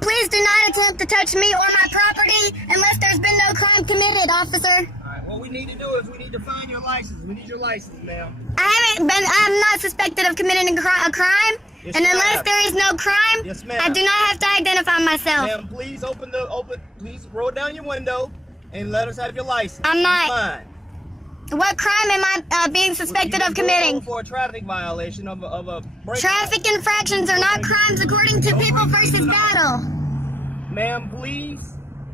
Please do not attempt to touch me or my property unless there's been no crime committed, officer. Alright, what we need to do is we need to find your license. We need your license, ma'am. I'm not suspected of committing a crime. Yes, and you unless have. there is no crime, Yes, ma'am. I do not have to identify myself. Ma'am, please please roll down your window and let us have your license. I'm not. Fine. What crime am I being suspected of committing? For a traffic violation of a break. Traffic infractions are not crimes according to People versus Battle. Ma'am, please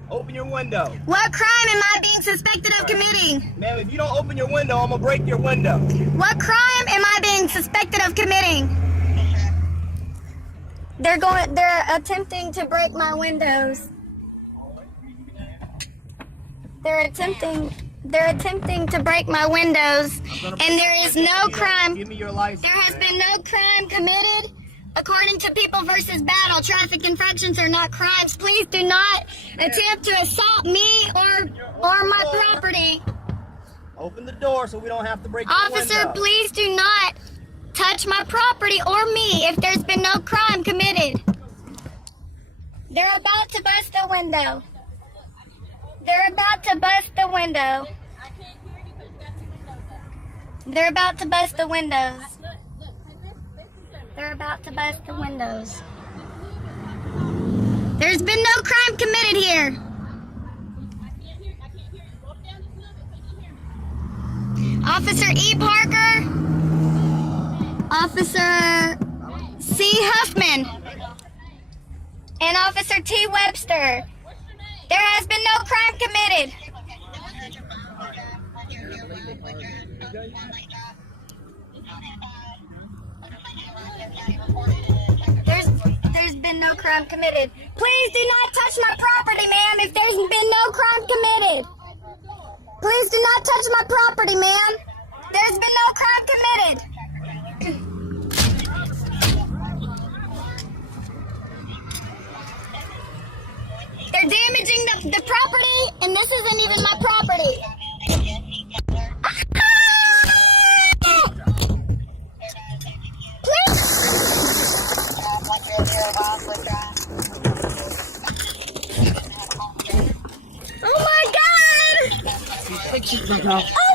open your window. What crime am I being suspected of committing? Ma'am, if you don't open your window, I'm gonna break your window. What crime am I being suspected of committing? They're attempting to break my windows. They're attempting to break my windows, and there is no crime. Give me your license. There has been no crime committed. According to People versus Battle, traffic infractions are not crimes. Please do not attempt to assault me or my property. Open the door so we don't have to break your Officer, window. please do not touch my property or me if there's been no crime committed. They're about to bust the window. They're about to bust the window. They're about to bust the windows. They're about to bust the windows. There's been no crime committed here. Officer E. Parker, Officer C. Huffman, and Officer T. Webster. There has been no crime committed. There's been no crime committed. Please do not touch my property, ma'am, if there's been no crime committed. Please do not touch my property, ma'am. There's been no crime committed. They're damaging the property, and this isn't even my property. Oh my God! Oh